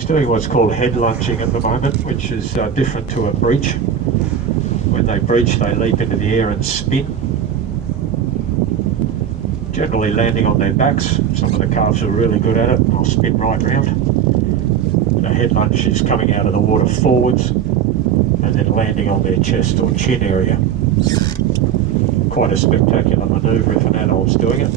She's doing what's called head lunging at the moment, which is different to a breach. When they breach, they leap into the air and spin, generally landing on their backs. Some of the calves are really good at it, and they'll spin right round. And a head lunge is coming out of the water forwards and then landing on their chest or chin area. Quite a spectacular manoeuvre if an adult's doing it.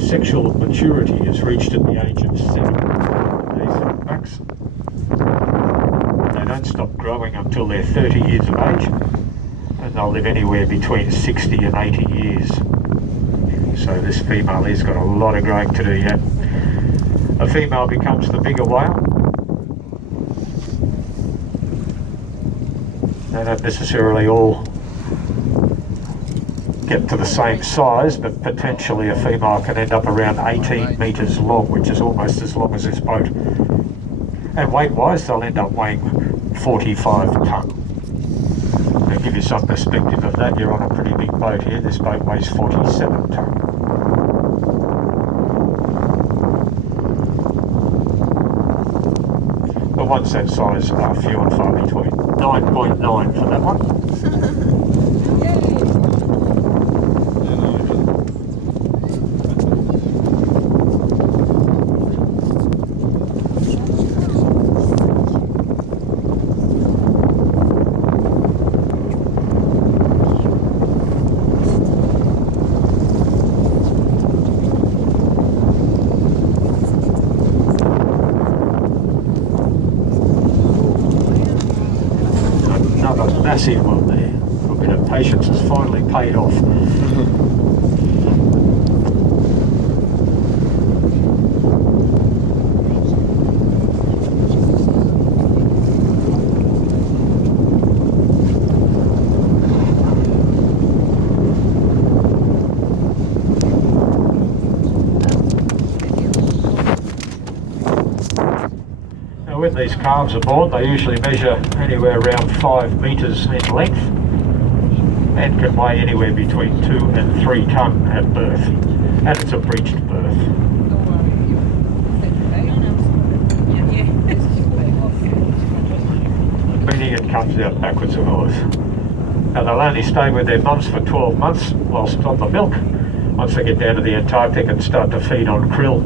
Sexual maturity is reached at the age of 7. These humpbacks. They don't stop growing until they're 30 years of age, and they'll live anywhere between 60 and 80 years. So this female has got a lot of growing to do yet. A female becomes the bigger whale. They don't necessarily all get to the same size, but potentially a female can end up around 18 metres long, which is almost as long as this boat. And weight-wise, they'll end up weighing 45 tonne. To give you some perspective of that, you're on a pretty big boat here. This boat weighs 47 tonne. The ones that size are few and far between. 9.9 for that one. Massive one there. A bit of patience has finally paid off. When these calves are born, they usually measure anywhere around 5 metres in length and can weigh anywhere between 2 and 3 tonne at birth, and it's a breached birth. Meaning it comes out backwards of course. Now they'll only stay with their mums for 12 months whilst on the milk. Once they get down to the Antarctic and start to feed on krill,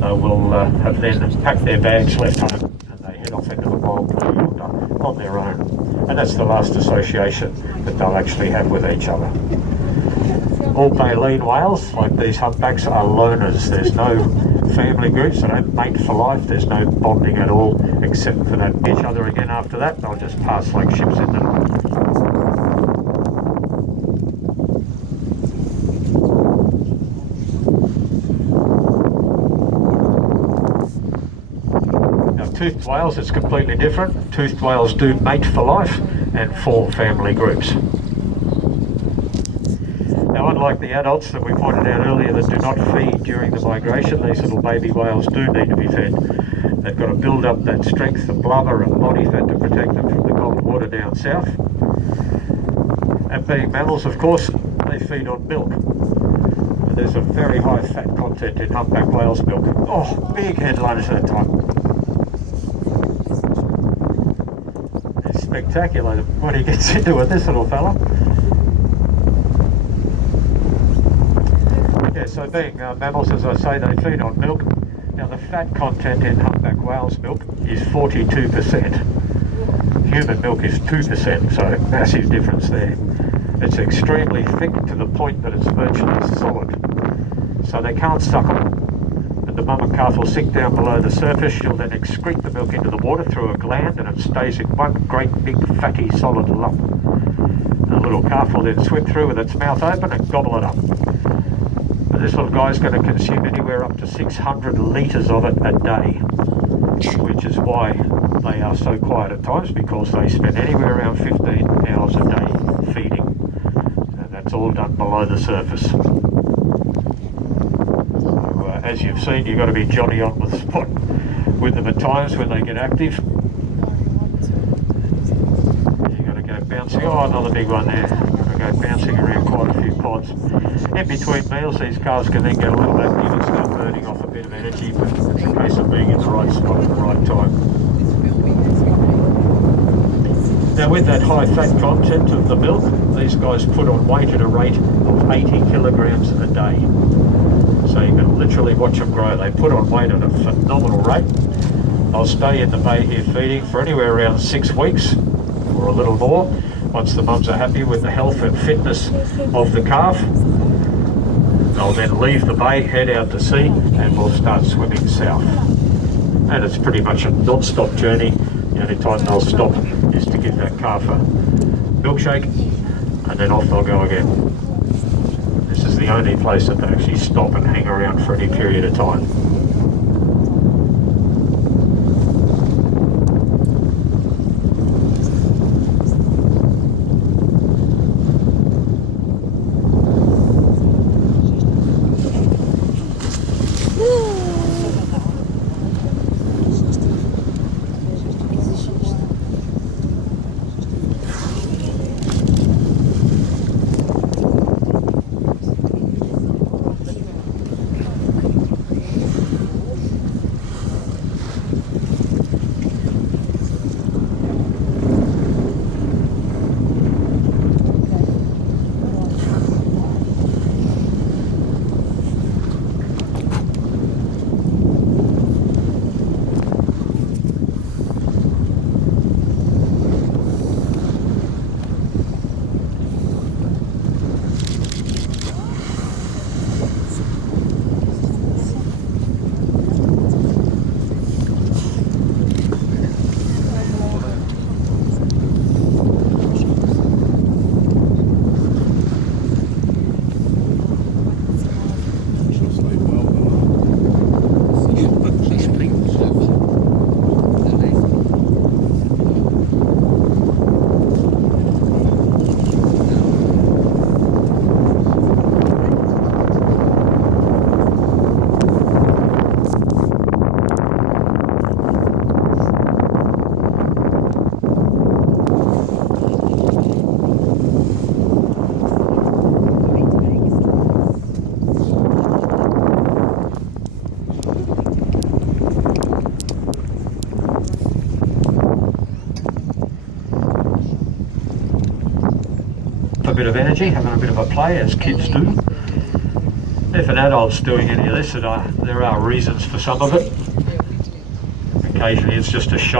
they will have then packed their bags, left home, off into the wild blue yonder on their own, and that's the last association that they'll actually have with each other. All baleen whales, like these humpbacks, are loners. There's no family groups, they don't mate for life, there's no bonding at all, except for that each other again after that. They'll just pass like ships in them. Toothed whales, it's completely different. Toothed whales do mate for life and form family groups. Now, unlike the adults that we pointed out earlier that do not feed during the migration, these little baby whales do need to be fed. They've got to build up that strength of blubber and body fat to protect them from the cold water down south. And being mammals, of course, they feed on milk. And there's a very high fat content in humpback whales' milk. Oh, big head lunge that time. Spectacular when he gets into it, this little fella. Yeah, so being mammals, as I say, they feed on milk. Now the fat content in humpback whales' milk is 42%. Human milk is 2%, so massive difference there. It's extremely thick to the point that it's virtually solid. So they can't suckle. The mum and calf will sink down below the surface. She'll then excrete the milk into the water through a gland, and it stays in one great big fatty solid lump. The little calf will then swim through with its mouth open and gobble it up. And this little guy's going to consume anywhere up to 600 litres of it a day, which is why they are so quiet at times, because they spend anywhere around 15 hours a day feeding, and that's all done below the surface. As as you've seen, you've got to be jolly on the spot with them at times when they get active. You've got to go bouncing. Oh, another big one there. Got to go bouncing around quite a few pods. In between meals, these calves can then get a little active and start burning off a bit of energy, but it's a case of being in the right spot at the right time. Now, with that high fat content of the milk, these guys put on weight at a rate of 80 kilograms a day. So you can literally watch them grow. They put on weight at a phenomenal rate. They'll stay in the bay here feeding for anywhere around 6 weeks or a little more. Once the mums are happy with the health and fitness of the calf, they'll then leave the bay, head out to sea, and we'll start swimming south. And it's pretty much a non-stop journey. The only time they'll stop is to give that calf a milkshake, and then off they'll go again. This is the only place that they actually stop and hang around for any period of time. A bit of energy, having a bit of a play, as kids do. If an adult's doing any of this, there are reasons for some of it. Occasionally it's just a show.